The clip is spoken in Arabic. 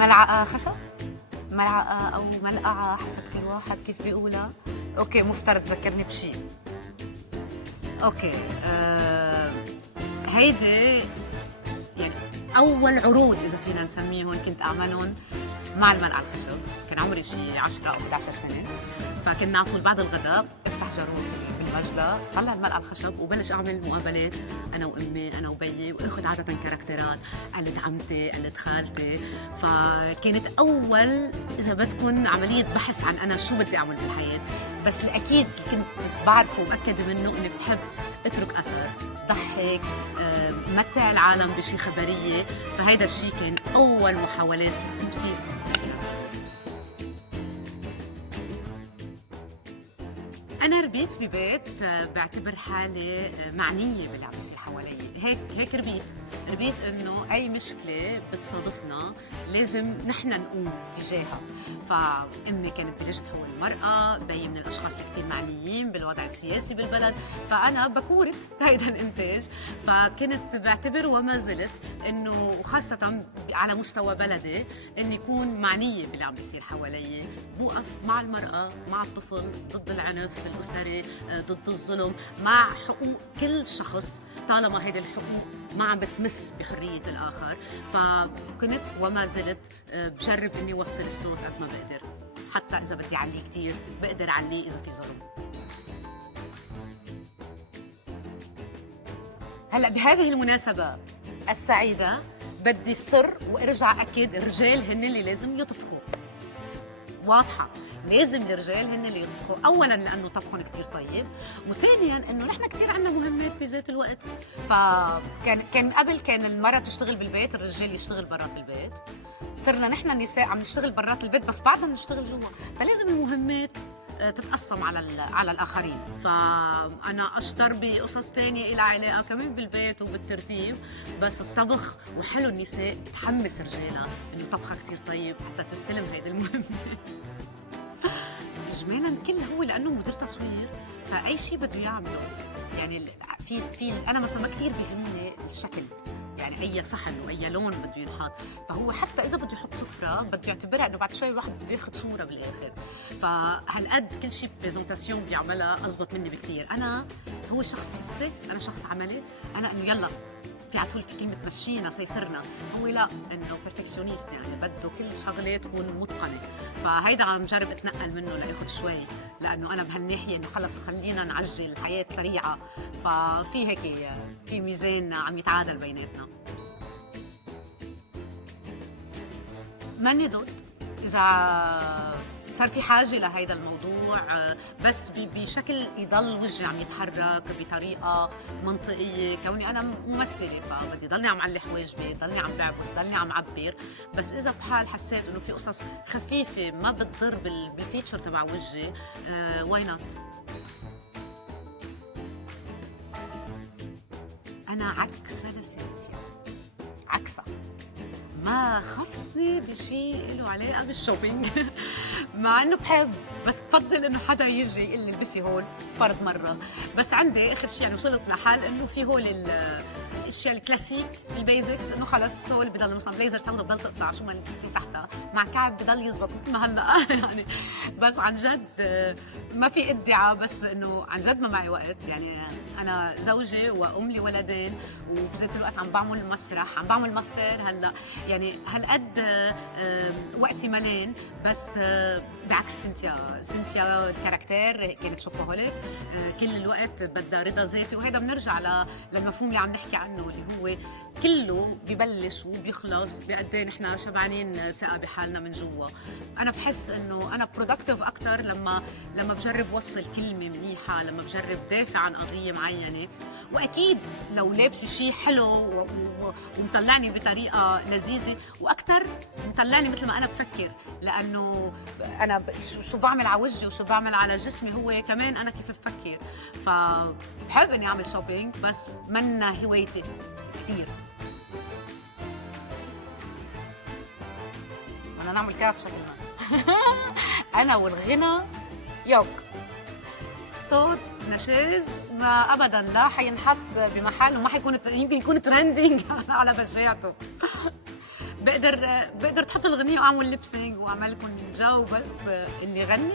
ملعقة خشب، ملعقة أو ملقعة حسب كل واحد كيف بيقولها. أوكي، مفترض تذكرني بشيء. أوكي، هيدي يعني أول عروض إذا فينا نسميهم كنت أعملهم مع الملقعة الخشب. كان عمري شي 10 أو 11 سنة، فكنا على طول بعد الغداء افتح جارور بالمجلة، طلع الملقعة الخشب وبلش أعمل مقابلات أنا وأمي أنا وبيي، وأخذ عادة كاركترات قلد عمتي قلد خالتي. فكانت أول إذا بدكم عملية بحث عن أنا شو بدي أعمل بالحياة. بس الأكيد كنت بعرفه ومأكدة منه إني بحب اترك اثر، ضحك، متع العالم بشي خبريه. فهيدا الشيء كان اول محاولات تمثيل. أنا ربيت ببيت بعتبر حالي معنية باللي عم بيصير حوالي، هيك ربيت إنه أي مشكلة بتصادفنا لازم نحن نقوم تجاهها. فأمي كانت بلجنة حقوق المرأة، بيي من الأشخاص اللي كتير معنيين بالوضع السياسي بالبلد، فأنا بكورت هيدا الإنتاج. فكنت بعتبر وما زلت إنه وخاصة على مستوى بلدي إني أكون معنية باللي عم بيصير حوالي، بوقف مع المرأة مع الطفل ضد العنف الأسري، ضد الظلم، مع حقوق كل شخص طالما هيدي الحقوق ما عم بتمس بحرية الآخر. فكنت وما زلت بجرب إني وصل الصوت قد ما بقدر، حتى إذا بدي أعليه كتير بقدر أعليه إذا في ظلم. هلأ بهذه المناسبة السعيدة بدي صر وارجع أكد الرجال هن اللي لازم يطبخوا. واضحة، لازم الرجال هن اللي يطبخوا، اولا لانه طبخهم كثير طيب، وثانيا انه نحن كثير عندنا مهمات بذات الوقت. فكان قبل كان المراه تشتغل بالبيت، الرجال يشتغل برات البيت. صرنا نحن النساء عم نشتغل برات البيت بس بعدنا بنشتغل جوا، فلازم المهمات تتقسم على الاخرين. فانا اشطر بقصص ثانيه لها علاقه كمان بالبيت وبالترتيب، بس الطبخ وحلو النساء تحمس رجالها انه طبخها كثير طيب حتى تستلم هيدي المهمه. اجمالا كله هو لانه مدير تصوير، فاي شيء بده يعمله يعني في انا مثلا كثير بيهمني الشكل، يعني اي صحن واي لون بده ينحط. فهو حتى اذا بده يحط سفره بده يعتبرها انه بعد شوي الواحد بده ياخذ صوره بالاخر. فهالقد كل شيء برزنتاسيون بيعملها اضبط مني بكثير. انا هو شخص حسي، انا شخص عملي، انا انه يلا في على طول في كلمة مشينا سيسرنا، هو لا انه بيرفكشنست، يعني بده كل شغله تكون متقنه. فهيدا عم جرب اتنقل منه لاخذ شوي، لانه انا بهالناحيه انه خلص خلينا نعجل، الحياه سريعه. ففي هيك في ميزان عم يتعادل بيناتنا. ماني ضد اذا صار في حاجه لهيدا الموضوع، بس بشكل يضل وجهي عم يتحرك بطريقه منطقيه، كوني انا ممثله فبدي ضلني عم علح واجبي، ضلني عم بعبس، ضلني عم عبر. بس اذا بحال حسيت انه في قصص خفيفه ما بتضر بالفيتشر تبع وجهي، واي نوت. انا عكسها لسنتيا، عكسها، ما خصني بشيء له علاقه بالشوبينج. مع انه بحب، بس بفضل انه حدا يجي يقول لي البسي هول فرض مره. بس عندي اخر شيء يعني وصلت لحال انه في هول الاشياء الكلاسيك البيزكس، انه خلص هول بضل مثلا بليزر ساونا بضل تقطع شو ما لبستي تحتها، مع كعب بضل يزبط مثل ما هلا. يعني بس عن جد ما في ادعاء، بس انه عن جد ما معي وقت. يعني انا زوجي وام لي ولدين، وبذات الوقت عم بعمل مسرح، عم بعمل ماستر هلا، يعني هالقد وقتي ملان. بس بعكس سنتيا الكاركتير كانت شوبوهوليك، كل الوقت بدها رضا ذاتي. وهذا بنرجع للمفهوم اللي عم نحكي عنه، اللي هو كله ببلش وبيخلص بقد ايه نحن شبعانين ثقه بحالنا من جوا. انا بحس انه انا برودكتيف اكثر لما بجرب وصل كلمه منيحه، لما بجرب دافع عن قضيه معينه. واكيد لو لابسه شيء حلو ومطلعني بطريقه لذيذه، واكثر مطلعني مثل ما انا بفكر، لانه انا شو بعمل على وجهي وشو بعمل على جسمي هو كمان انا كيف بفكر. فبحب اني اعمل شوبينج، بس منا هوايتي كثير. بدنا نعمل كات شكلنا. انا والغنى يوك صوت نشاز ما ابدا لا حينحط بمحل، وما حيكون يمكن يكون ترندينج على بشاعته. بقدر تحط الغنية واعمل ليبسينج واعمل لكم جو، بس اني غني